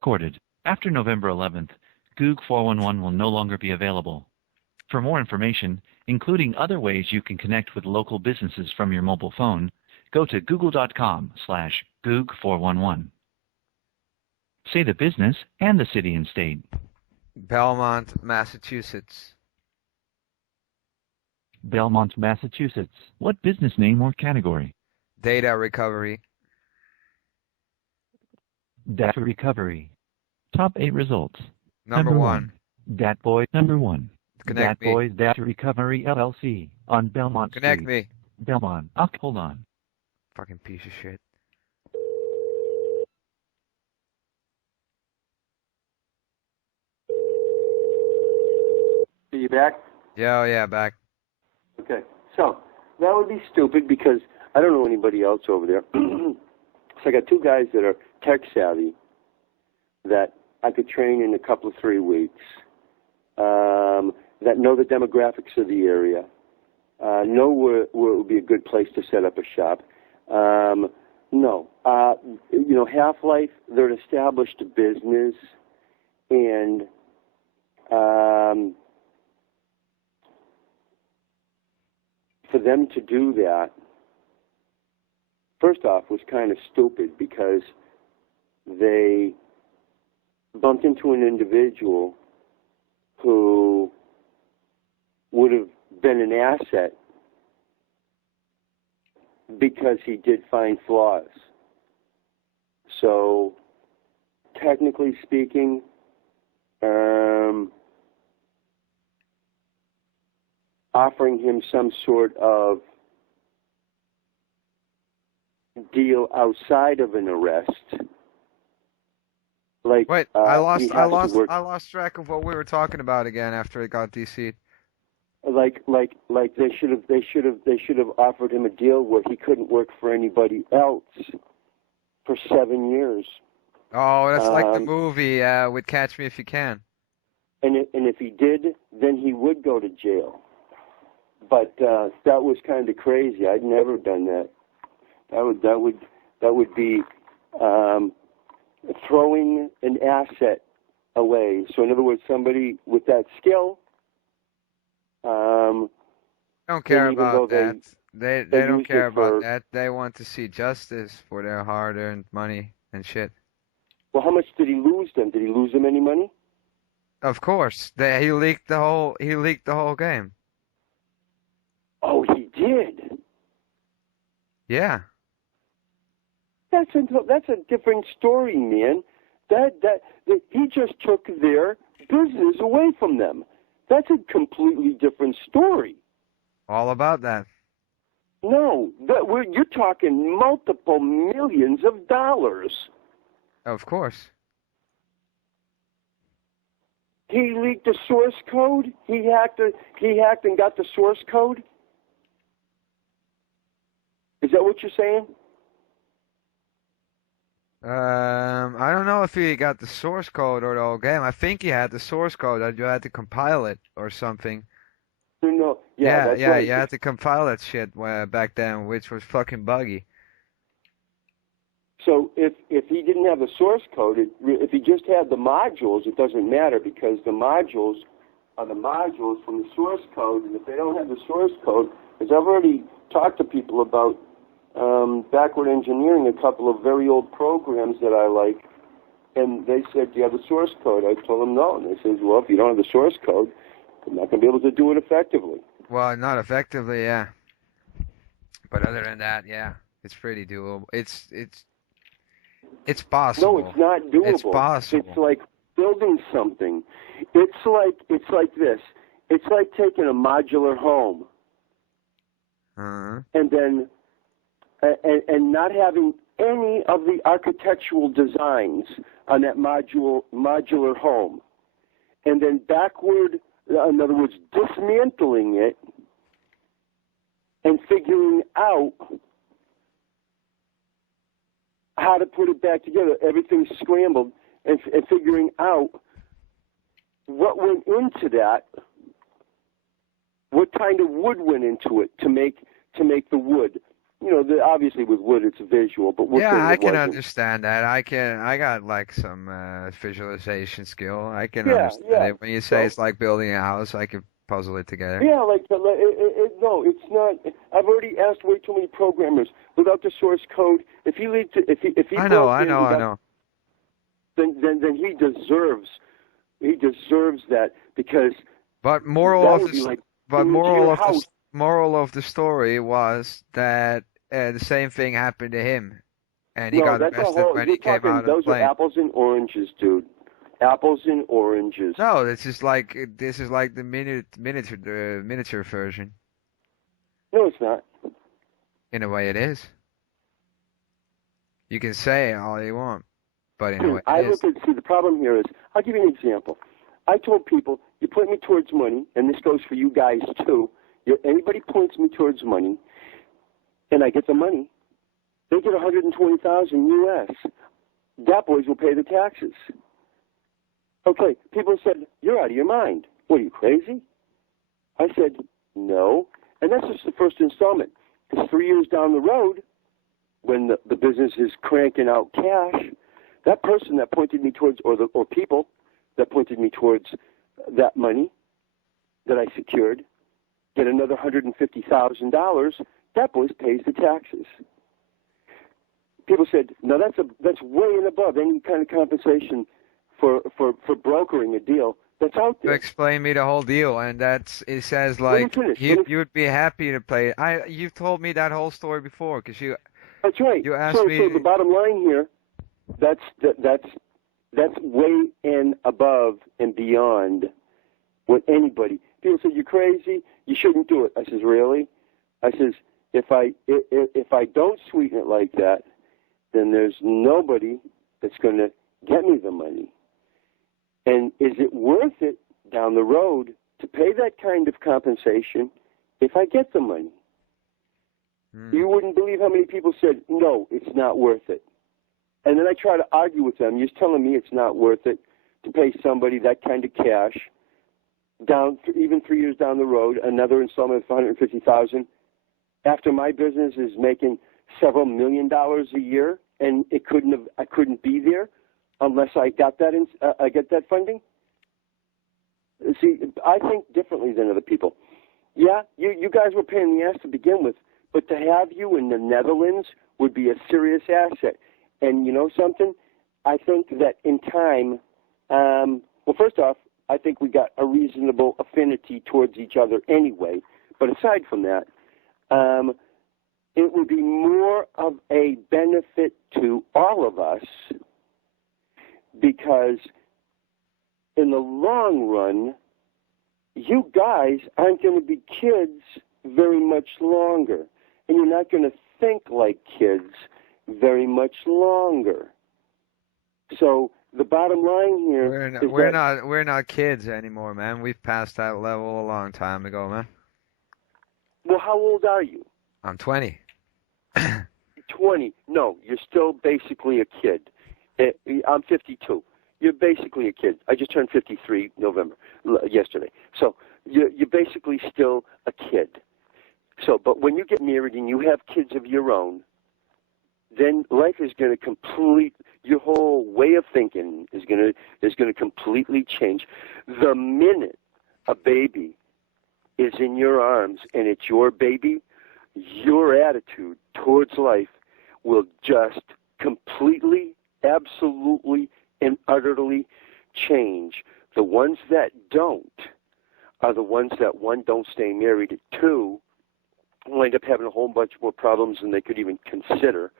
Recorded. After November 11th, Goog 411 will no longer be available. For more information, including other ways you can connect with local businesses from your mobile phone, go to google.com/Goog411. Say the business and the city and state. Belmont, Massachusetts. Belmont, Massachusetts. What business name or category? Data recovery. Data recovery. Top 8 results. Number one. DatBoy. Number 1. Connect me. DatBoys Data Recovery LLC on Belmont Connect Street. me. Belmont. Hold on. Fucking piece of shit. Are you back? Yeah, back. Okay. So, that would be stupid because I don't know anybody else over there. So I got two guys that are tech savvy that I could train in a couple of 3 weeks, that know the demographics of the area, know where it would be a good place to set up a shop. Half-Life, they're an established business, and for them to do that, first off, was kind of stupid because they bumped into an individual who would have been an asset because he did find flaws. So, technically speaking, offering him some sort of deal outside of an arrest. Like, wait, I lost track of what we were talking about again after it got DC'd. Like they should have offered him a deal where he couldn't work for anybody else for 7 years. Oh, that's like the movie with Catch Me If You Can. And if he did, then he would go to jail. But that was kind of crazy. I'd never done that. That would be throwing an asset away. So in other words, somebody with that skill. Don't care about that. They don't care about that. They want to see justice for their hard-earned money and shit. Well, how much did he lose them? Did he lose them any money? Of course. He leaked the whole game. Oh, he did. Yeah. That's a different story, man. That he just took their business away from them. That's a completely different story. All about that. No, you're talking multiple millions of dollars. Of course. He leaked the source code. He hacked and got the source code. Is that what you're saying? I don't know if he got the source code or the whole game. I think he had the source code. That you had to compile it or something. No. Yeah, right. you had to compile that shit back then, which was fucking buggy. So if he didn't have the source code, if he just had the modules, it doesn't matter because the modules are the modules from the source code, and if they don't have the source code, as I've already talked to people about backward engineering a couple of very old programs that I like, and they said, do you have the source code? I told them no, and they said, well, if you don't have the source code, I'm not going to be able to do it effectively. Well, not effectively, yeah. But other than that, yeah, it's pretty doable. It's possible. No, it's not doable. It's possible. It's like building something. It's like this. It's like taking a modular home and then and not having any of the architectural designs on that modular home, and then backward, in other words, dismantling it and figuring out how to put it back together. Everything's scrambled, and figuring out what went into that, what kind of wood went into it to make the wood, obviously with wood it's visual, but wood Yeah, I can wasn't. understand that. I got like some visualization skill. I can understand it. When you say it's like building a house, I can puzzle it together. Yeah, no, it's not. I've already asked way too many programmers without the source code. If he leads to, if he I know. Then he deserves that because. But moral of the story was that the same thing happened to him, and he got arrested when he came out of the plane. Those are apples and oranges, dude. Apples and oranges. No, this is like the miniature version. No, it's not. In a way, it is. You can say all you want, but in a way, see, the problem here is, I'll give you an example. I told people, you point me towards money, and this goes for you guys too. Anybody points me towards money, and I get the money, they get $120,000 US. Dat Boys will pay the taxes. Okay, people said, you're out of your mind. What, are you crazy? I said, no. And that's just the first installment. Because 3 years down the road, when the business is cranking out cash, that person that pointed me towards, or people that pointed me towards that money that I secured, get another $150,000. Dat Boys pays the taxes. People said, no, that's way and above any kind of compensation for brokering a deal that's out there. Explain me the whole deal, and it says like you would be happy to play. You've told me that whole story before because you. That's right. You asked me. So the bottom line here, that's way and above and beyond what anybody. People say you're crazy. You shouldn't do it. I says really. I says if I don't sweeten it like that, then there's nobody that's going to get me the money. And is it worth it down the road to pay that kind of compensation if I get the money? You wouldn't believe how many people said, no, it's not worth it. And then I try to argue with them. You're telling me it's not worth it to pay somebody that kind of cash even 3 years down the road, another installment of $150,000 after my business is making several $1 million a year, and I couldn't be there unless I got that I get that funding. See, I think differently than other people. Yeah, you guys were paying the ass to begin with, but to have you in the Netherlands would be a serious asset. And you know something? I think that in time, well, first off, I think we got a reasonable affinity towards each other anyway. But aside from that, it would be more of a benefit to all of us because in the long run, you guys aren't going to be kids very much longer. And you're not going to think like kids very much longer. So the bottom line here we're not kids anymore, man. We've passed that level a long time ago, man. Well, how old are you? I'm 20. 20. No, you're still basically a kid. I'm 52. You're basically a kid. I just turned 53 yesterday. So you're basically still a kid. So, but when you get married and you have kids of your own, then life is going to your whole way of thinking is going to completely change. The minute a baby is in your arms and it's your baby, your attitude towards life will just completely, absolutely, and utterly change. The ones that don't are the ones that, one, don't stay married, two, wind up having a whole bunch more problems than they could even consider.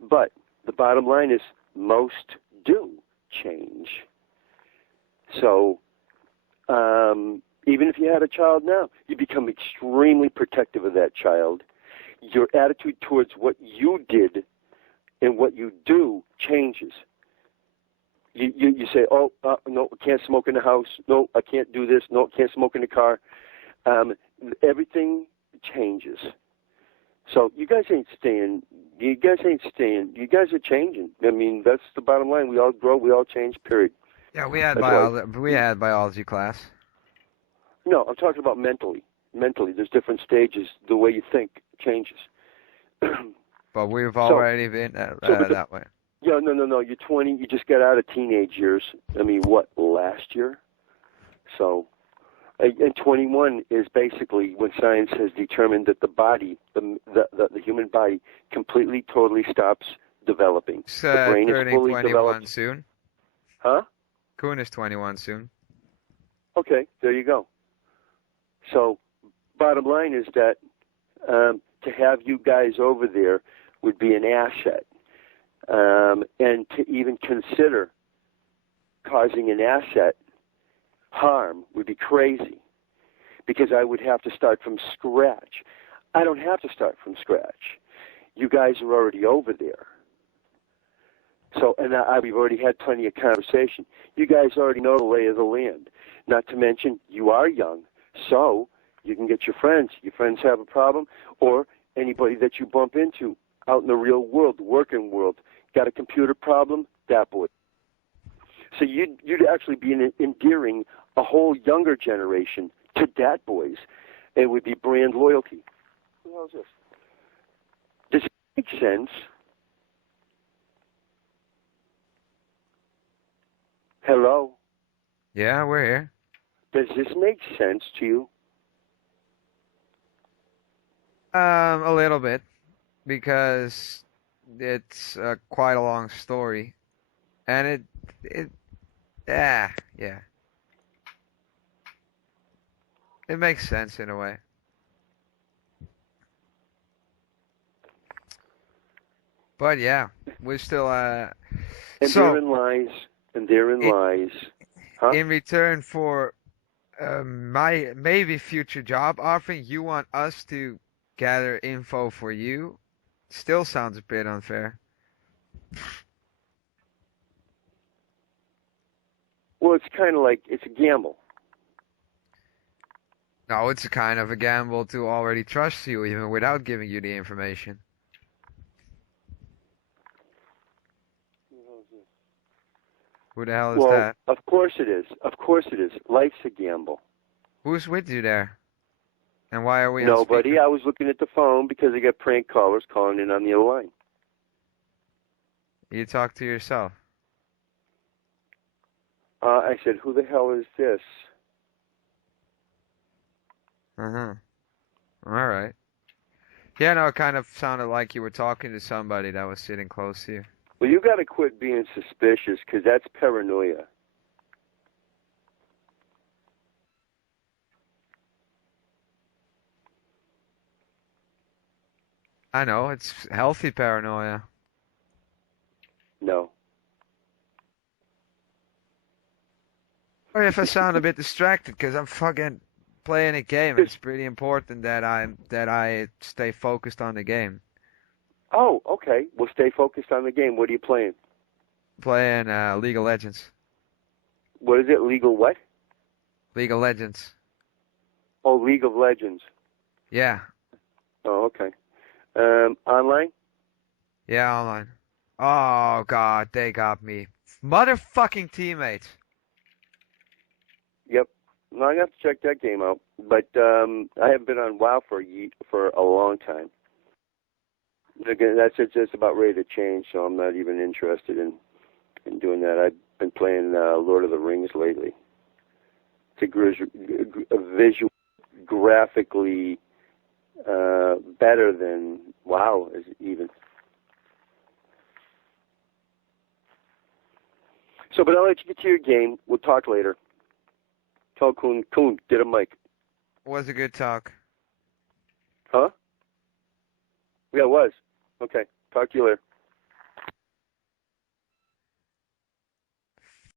But the bottom line is most do change. So even if you had a child now, you become extremely protective of that child. Your attitude towards what you did and what you do changes. You say, no, I can't smoke in the house. No, I can't do this. No, I can't smoke in the car. Everything changes. So you guys ain't staying. You guys are changing. I mean, that's the bottom line. We all grow. We all change, period. Yeah, we had biology class. No, I'm talking about mentally. Mentally, there's different stages. The way you think changes. But we've already been that way. Yeah, no. You're 20. You just got out of teenage years. I mean, what, last year? So, and 21 is basically when science has determined that the body, the human body, completely, totally stops developing. The brain is fully 21 developed. Soon. Huh? Kuhn is 21 soon. Okay, there you go. So, bottom line is that to have you guys over there would be an asset. And to even consider causing an asset harm would be crazy, because I would have to start from scratch. I don't have to start from scratch. You guys are already over there. So, and we've already had plenty of conversation. You guys already know the lay of the land. Not to mention, you are young, so you can get your friends. Your friends have a problem, or anybody that you bump into out in the real world, the working world, got a computer problem, that boy. So you'd actually be endearing a whole younger generation to Dat Boys. It would be brand loyalty. What the hell is this? Does it make sense? Hello? Yeah, we're here. Does this make sense to you? A little bit, because it's quite a long story, and yeah, it makes sense in a way. But yeah, we're still And so therein lies. Huh? in return for my maybe future job offering, you want us to gather info for you? Still sounds a bit unfair. Well, it's kind of like it's a gamble. No, it's a kind of a gamble to already trust you even without giving you the information. Who the hell is that? Of course it is. Of course it is. Life's a gamble. Who's with you there? And why are we on Nobody. speaker? I was looking at the phone because I got prank callers calling in on the other line. You talk to yourself. I said, who the hell is this? Uh-huh. All right. Yeah, no, it kind of sounded like you were talking to somebody that was sitting close to you. Well, you got to quit being suspicious, because that's paranoia. I know, it's healthy paranoia. No. Or if I sound a bit distracted because I'm fucking playing a game, it's pretty important that I stay focused on the game. Oh, okay. Well, stay focused on the game. What are you playing? Playing League of Legends. What is it? Legal what? League of Legends. Oh, League of Legends. Yeah. Oh, okay. Online? Yeah, online. Oh, God, they got me. Motherfucking teammates. Yep. No, I have to check that game out. But I haven't been on WoW for a long time. Again, that's just about ready to change, so I'm not even interested in doing that. I've been playing Lord of the Rings lately. It's a visual, graphically better than WoW is even. So, but I'll let you get to your game. We'll talk later. Tell Kuhn, get a mic. Was a good talk. Huh? Yeah, it was. Okay. Talk to you later.